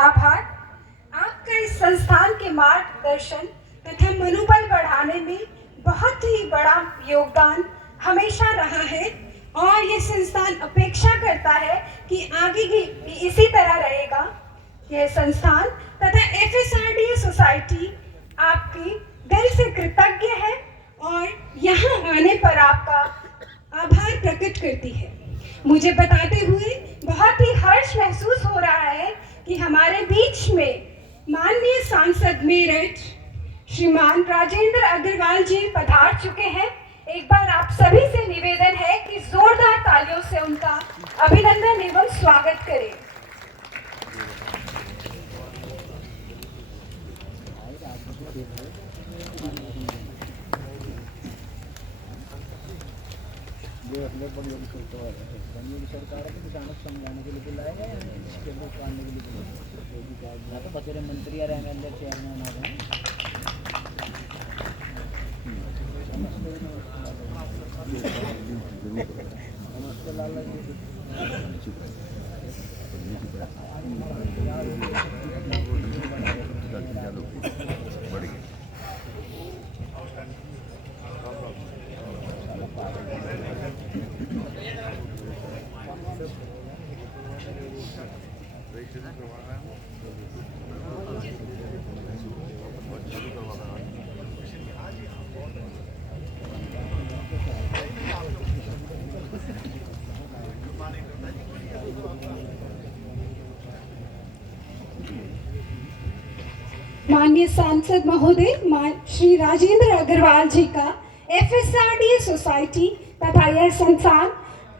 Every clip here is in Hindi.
आभार। आपका इस संस्थान के मार्गदर्शन तथा मनोबल बढ़ाने में बहुत ही बड़ा योगदान हमेशा रहा है और ये संस्थान अपेक्षा करता है कि आगे भी इसी तरह रहेगा। यह संस्थान तथा FSRDA सोसाइटी आपकी दिल से कृतज्ञ है और यहाँ आने पर आपका आभार प्रकट करती है। मुझे बताते हुए बहुत ही हर्ष महसूस हो रहा है कि हमारे बीच में माननीय सांसद मेरठ श्रीमान राजेंद्र अग्रवाल जी पधार चुके हैं। एक बार आप सभी से निवेदन है कि जोरदार तालियों से उनका अभिनंदन एवं स्वागत करें। सरकार है किसानों को समझाने के लिए बुलाए गए हैं, इसके लिए पालने के लिए तो बचेरे मंत्री आ रहे हैं, अंदर चेयरमैन आ रहे हैं। नमस्ते लाला जी। माननीय सांसद महोदय श्री राजेंद्र अग्रवाल जी का FSRDA सोसाइटी तथा यह संस्थान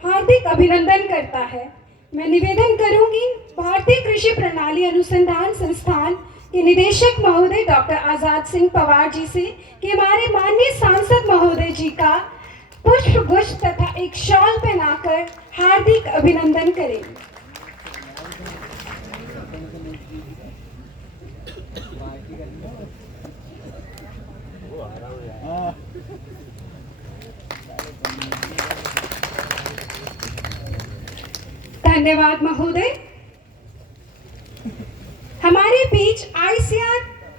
हार्दिक अभिनंदन करता है। मैं निवेदन करूंगी भारतीय कृषि प्रणाली अनुसंधान संस्थान के निदेशक महोदय डॉक्टर आजाद सिंह पवार जी से कि हमारे माननीय सांसद महोदय जी का पुष्प गुच्छ तथा एक शॉल पहनाकर हार्दिक अभिनंदन करें। धन्यवाद महोदय। हमारे बीच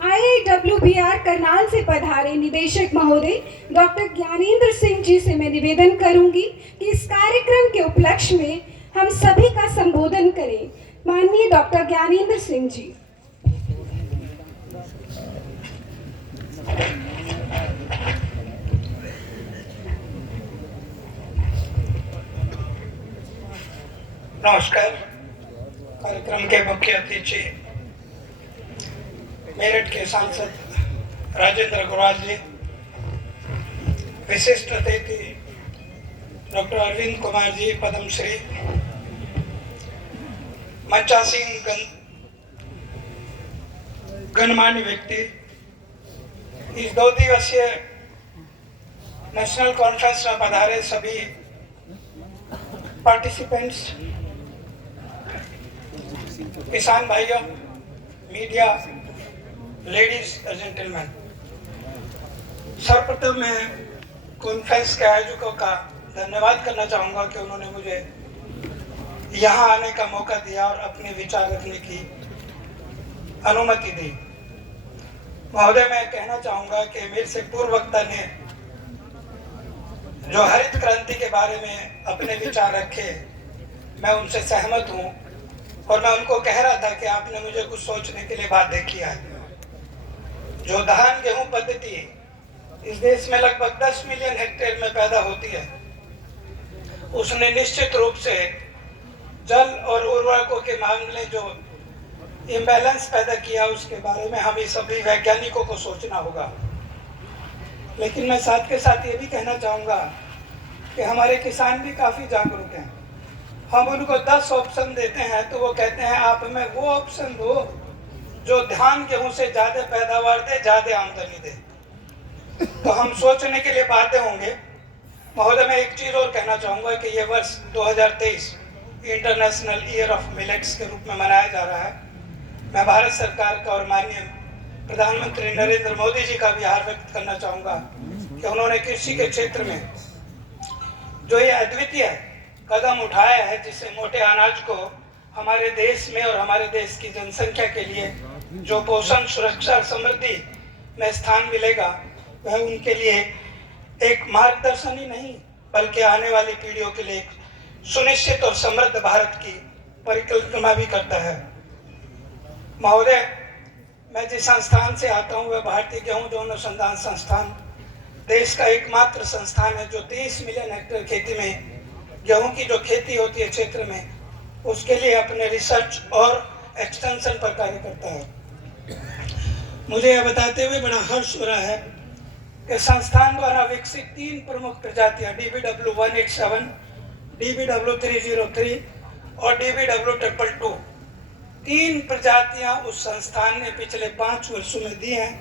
IIWBR करनाल से पधारे निदेशक महोदय डॉक्टर ज्ञानेंद्र सिंह जी से मैं निवेदन करूंगी कि इस कार्यक्रम के उपलक्ष्य में हम सभी का संबोधन करें। माननीय डॉक्टर ज्ञानेंद्र सिंह जी। नमस्कार। कार्यक्रम के मुख्य अतिथि मेरठ के सांसद राजेंद्र अग्रवाल जी, विशिष्ट अतिथि डॉक्टर अरविंद कुमार जी पद्मश्री, मंचासीन गणमान्य व्यक्ति, इस 2 दिवसीय नेशनल कॉन्फ्रेंस में पधारे सभी पार्टिसिपेंट्स, किसान भाइयों, मीडिया, लेडीज और जेंटलमैन, सर्वप्रथम मैं कॉन्फ्रेंस के आयोजकों का धन्यवाद करना चाहूँगा कि उन्होंने मुझे यहाँ आने का मौका दिया और अपने विचार रखने की अनुमति दी। महोदय, मैं कहना चाहूँगा कि मेरे से पूर्व वक्ता ने जो हरित क्रांति के बारे में अपने विचार रखे, मैं उनसे सहमत हूँ और मैं उनको कह रहा था कि आपने मुझे कुछ सोचने के लिए बाध्य किया है। जो धान गेहूं पद्धति इस देश में लगभग 10 मिलियन हेक्टेयर में पैदा होती है, उसने निश्चित रूप से जल और उर्वरकों के मामले जो इम्बैलेंस पैदा किया, उसके बारे में हमें सभी वैज्ञानिकों को सोचना होगा। लेकिन मैं साथ के साथ ये भी कहना चाहूँगा कि हमारे किसान भी काफ़ी जागरूक हैं। हम उनको 10 ऑप्शन देते हैं तो वो कहते हैं आप हमें वो ऑप्शन दो जो धान गेहूं से ज़्यादा पैदावार दे, ज़्यादा आमदनी दे। तो हम सोचने के लिए बाध्य होंगे। महोदय, मैं एक चीज़ और कहना चाहूँगा कि ये वर्ष 2023 इंटरनेशनल ईयर ऑफ मिलेट्स के रूप में मनाया जा रहा है। मैं भारत सरकार का और माननीय प्रधानमंत्री नरेंद्र मोदी जी का भी आभार व्यक्त करना चाहूँगा कि उन्होंने कृषि के क्षेत्र में जो ये अद्वितीय कदम उठाया है, जिससे मोटे अनाज को हमारे देश में और हमारे देश की जनसंख्या के लिए जो पोषण, सुरक्षा और समृद्धि में स्थान मिलेगा, वह उनके लिए एक मार्गदर्शन ही नहीं बल्कि आने वाली पीढ़ियों के लिए एक सुनिश्चित और समृद्ध भारत की परिकल्पना भी करता है। महोदय, मैं जिस संस्थान से आता हूँ वह भारतीय गेहूं जौन अनुसंधान संस्थान देश का एकमात्र संस्थान है जो 23 मिलियन हेक्टेयर खेती में गेहूं की जो खेती होती है क्षेत्र में, उसके लिए अपने रिसर्च और एक्सटेंशन पर कार्य करता है। मुझे यह बताते हुए बड़ा हर्ष हो रहा है कि संस्थान द्वारा विकसित 3 प्रमुख प्रजातियां DBW 187, DBW 303 और DBW 222, 3 प्रजातियां उस संस्थान ने पिछले 5 वर्षों में दी हैं,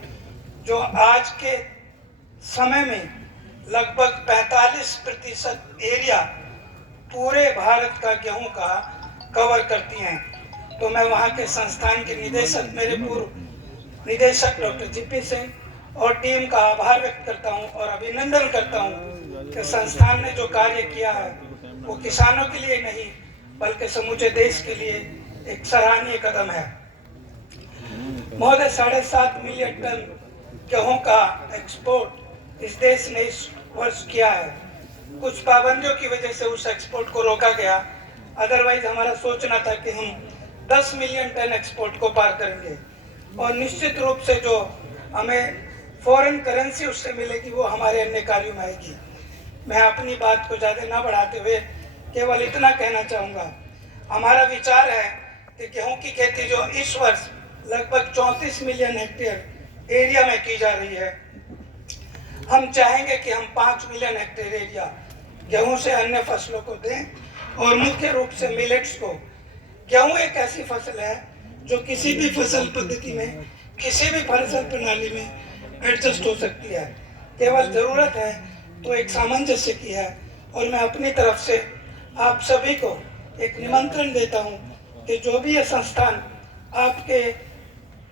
जो आज के समय में लगभग 45% एरिया पूरे भारत का गेहूं का कवर करती हैं। तो मैं वहाँ के संस्थान के निदेशक, मेरे पूर्व निदेशक डॉक्टर GP सिंह और टीम का आभार व्यक्त करता हूँ और अभिनंदन करता हूँ कि संस्थान ने जो कार्य किया है वो किसानों के लिए नहीं बल्कि समूचे देश के लिए एक सराहनीय कदम है। महोदय, 7.5 मिलियन टन गेहूं का एक्सपोर्ट इस देश ने इस वर्ष किया है। कुछ पाबंदियों की वजह से उस एक्सपोर्ट को रोका गया, अदरवाइज हमारा सोचना था कि हम 10 मिलियन टन एक्सपोर्ट को पार करेंगे और निश्चित रूप से जो हमें फॉरेन करेंसी उससे मिलेगी वो हमारे अन्य कार्यों में आएगी। मैं अपनी बात को ज़्यादा ना बढ़ाते हुए केवल इतना कहना चाहूँगा, हमारा विचार है कि गेहूं की खेती जो इस वर्ष लगभग 34 मिलियन हेक्टेयर एरिया में की जा रही है, हम चाहेंगे कि हम 5 मिलियन हेक्टेयर एरिया गेहूं से अन्य फसलों को दें और मुख्य रूप से मिलेट्स को। गेहूं एक ऐसी फसल है जो किसी भी फसल पद्धति में, किसी भी फसल प्रणाली में एडजस्ट हो सकती है, केवल ज़रूरत है तो एक सामंजस्य की है। और मैं अपनी तरफ से आप सभी को एक निमंत्रण देता हूं कि जो भी ये संस्थान आपके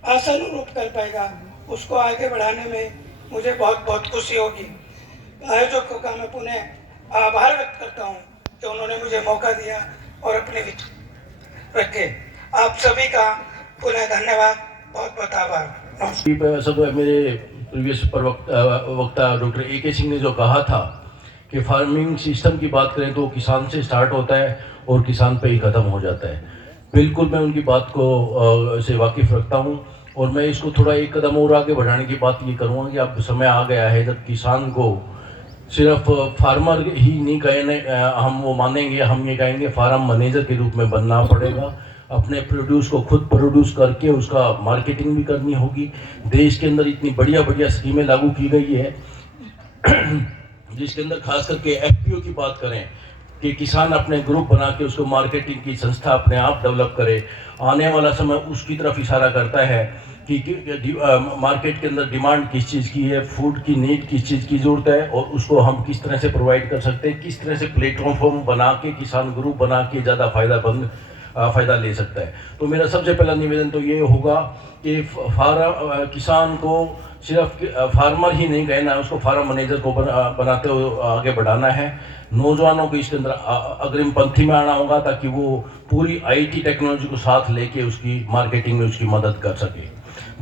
आशानुरूप कर पाएगा उसको आगे बढ़ाने में मुझे बहुत बहुत खुशी होगी। आयोजकों का मैं पुनः आभार व्यक्त करता हूं कि उन्होंने मुझे मौका दिया और अपने विचार रखे। आप सभी का पुनः धन्यवाद, बहुत बहुत आभार। सब मेरे प्रीवियस वक्ता डॉक्टर AK सिंह ने जो कहा था कि फार्मिंग सिस्टम की बात करें तो किसान से स्टार्ट होता है और किसान पे ही ख़त्म हो जाता है। बिल्कुल मैं उनकी बात को से वाकिफ़ रखता हूँ और मैं इसको थोड़ा एक कदम और आगे बढ़ाने की बात ये करूँगा कि अब समय आ गया है जब किसान को सिर्फ फार्मर ही नहीं कहने हम वो मानेंगे, हम ये कहेंगे फार्म मैनेजर के रूप में बनना पड़ेगा। अपने प्रोड्यूस को खुद प्रोड्यूस करके उसका मार्केटिंग भी करनी होगी। देश के अंदर इतनी बढ़िया बढ़िया स्कीमें लागू की गई है जिसके अंदर खास करके FPO की बात करें कि किसान अपने ग्रुप बना के उसको मार्केटिंग की संस्था अपने आप डेवलप करे। आने वाला समय उसकी तरफ इशारा करता है कि मार्केट के अंदर डिमांड किस चीज़ की है, फूड की नीड किस चीज़ की ज़रूरत है और उसको हम किस तरह से प्रोवाइड कर सकते हैं, किस तरह से प्लेटफॉर्म बना के किसान ग्रुप बना के ज़्यादा फ़ायदा ले सकता है। तो मेरा सबसे पहला निवेदन तो ये होगा कि किसान को सिर्फ फार्मर ही नहीं कहना है, उसको फार्म मैनेजर को बनाते हुए आगे बढ़ाना है। नौजवानों को इसके अंदर अग्रिम पंथी में आना होगा ताकि वो पूरी IT टेक्नोलॉजी को साथ लेके उसकी मार्केटिंग में उसकी मदद कर सके।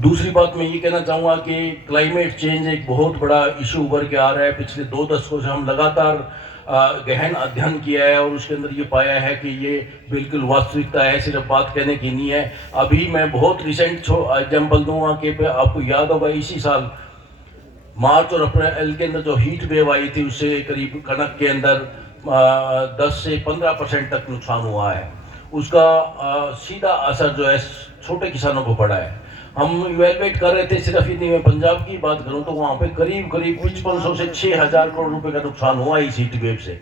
दूसरी बात मैं ये कहना चाहूँगा कि क्लाइमेट चेंज एक बहुत बड़ा इशू उभर के आ रहा है। पिछले 2 दशकों से हम लगातार गहन अध्ययन किया है और उसके अंदर ये पाया है कि ये बिल्कुल वास्तविकता है, सिर्फ बात कहने की नहीं है। अभी मैं बहुत रिसेंट एग्जाम्पल दूंगा कि आपको याद होगा इसी साल मार्च और अप्रैल के अंदर जो हीट वेव आई थी उससे करीब कनक के अंदर 10 से 15% तक नुकसान हुआ है। उसका सीधा असर जो है छोटे किसानों को पड़ा है। हम इवेलुएट कर रहे थे, सिर्फ यदि मैं पंजाब की बात करूं तो वहाँ पे करीब 5500 से 6000 करोड़ रुपए का नुकसान हुआ इस हीट वेव से।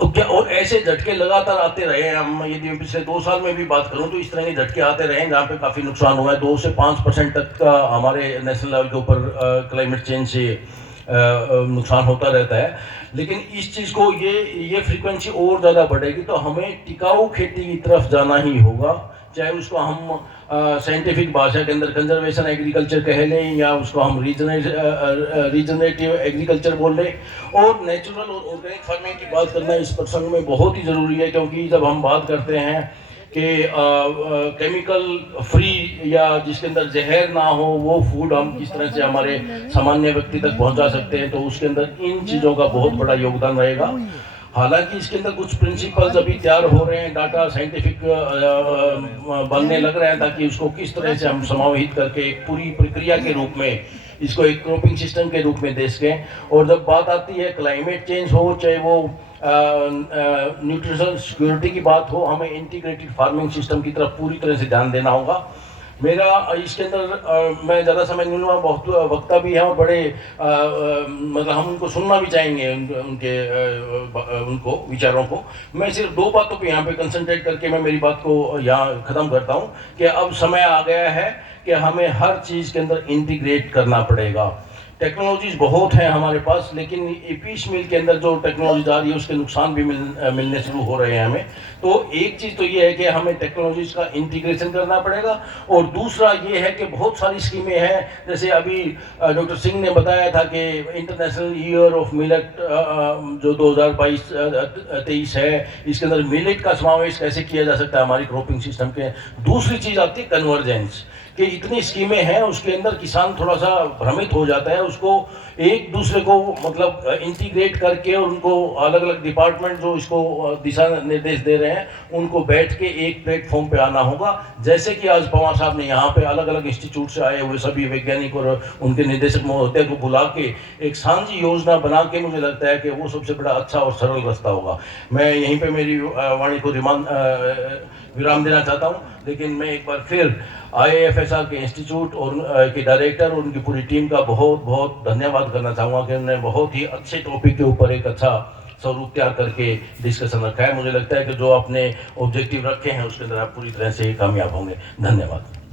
तो क्या और ऐसे झटके लगातार आते रहे हैं। हम यदि पिछले 2 साल में भी बात करूं तो इस तरह के झटके आते रहे हैं जहाँ पे काफ़ी नुकसान हुआ है। 2 से 5% तक का हमारे नेशनल लेवल के ऊपर क्लाइमेट चेंज से नुकसान होता रहता है। लेकिन इस चीज़ को ये फ्रीक्वेंसी और ज़्यादा बढ़ेगी तो हमें टिकाऊ खेती की तरफ जाना ही होगा। चाहे उसको हम साइंटिफिक भाषा के अंदर कंजर्वेशन एग्रीकल्चर कह लें या उसको हम रीजनरेटिव एग्रीकल्चर बोल लें, और नेचुरल और ऑर्गेनिक फार्मिंग की बात करना इस प्रसंग में बहुत ही ज़रूरी है, क्योंकि जब हम बात करते हैं कि केमिकल फ्री या जिसके अंदर जहर ना हो वो फूड हम किस तरह से हमारे सामान्य व्यक्ति तक पहुंचा सकते हैं, तो उसके अंदर इन चीज़ों का बहुत बड़ा योगदान रहेगा। हालांकि इसके अंदर कुछ प्रिंसिपल्स अभी तैयार हो रहे हैं, डाटा साइंटिफिक बनने लग रहे हैं, ताकि उसको किस तरह से हम समाहित करके एक पूरी प्रक्रिया के रूप में इसको एक क्रॉपिंग सिस्टम के रूप में दे सकें। और जब बात आती है क्लाइमेट चेंज हो, चाहे वो न्यूट्रिशनल सिक्योरिटी की बात हो, हमें इंटीग्रेटेड फार्मिंग सिस्टम की तरफ पूरी तरह से ध्यान देना होगा। मेरा इसके अंदर मैं ज़्यादा समय नहीं लूँगा, बहुत वक्ता भी हैं और बड़े मतलब हम उनको सुनना भी चाहेंगे, उनको विचारों को। मैं सिर्फ दो बातों पे यहाँ पे कंसंट्रेट करके मैं मेरी बात को यहाँ ख़त्म करता हूँ कि अब समय आ गया है कि हमें हर चीज़ के अंदर इंटीग्रेट करना पड़ेगा। टेक्नोलॉजीज बहुत हैं हमारे पास, लेकिन पीस मिल के अंदर जो टेक्नोलॉजी आ रही है उसके नुकसान भी मिलने शुरू हो रहे हैं हमें। तो एक चीज़ तो ये है कि हमें टेक्नोलॉजीज का इंटीग्रेशन करना पड़ेगा, और दूसरा ये है कि बहुत सारी स्कीमें हैं, जैसे अभी डॉक्टर सिंह ने बताया था कि इंटरनेशनल ईयर ऑफ मिलेट जो 2022-23 है, इसके अंदर मिलेट का समावेश कैसे किया जा सकता है हमारी क्रॉपिंग सिस्टम के। दूसरी चीज़ आती है कन्वर्जेंस, कि इतनी स्कीमें हैं उसके अंदर किसान थोड़ा सा भ्रमित हो जाता है, उसको एक दूसरे को मतलब इंटीग्रेट करके और उनको अलग अलग डिपार्टमेंट जो इसको दिशा निर्देश दे रहे हैं उनको बैठ के एक प्लेटफॉर्म पे आना होगा। जैसे कि आज पवार साहब ने यहाँ पे अलग अलग इंस्टीट्यूट से आए हुए सभी वैज्ञानिक और उनके निदेशक महोदय को बुला के एक साझी योजना बना के, मुझे लगता है कि वो सबसे बड़ा अच्छा और सरल रास्ता होगा। मैं यहीं पे मेरी वाणी को विराम देना चाहता हूँ, लेकिन मैं एक बार फिर IIFSR के इंस्टीट्यूट और के डायरेक्टर और उनकी पूरी टीम का बहुत बहुत धन्यवाद करना चाहूँगा कि उन्होंने बहुत ही अच्छे टॉपिक के ऊपर एक अच्छा स्वरूप तैयार करके डिस्कशन रखा है। मुझे लगता है कि जो आपने ऑब्जेक्टिव रखे हैं उसके अंदर आप पूरी तरह से कामयाब होंगे। धन्यवाद।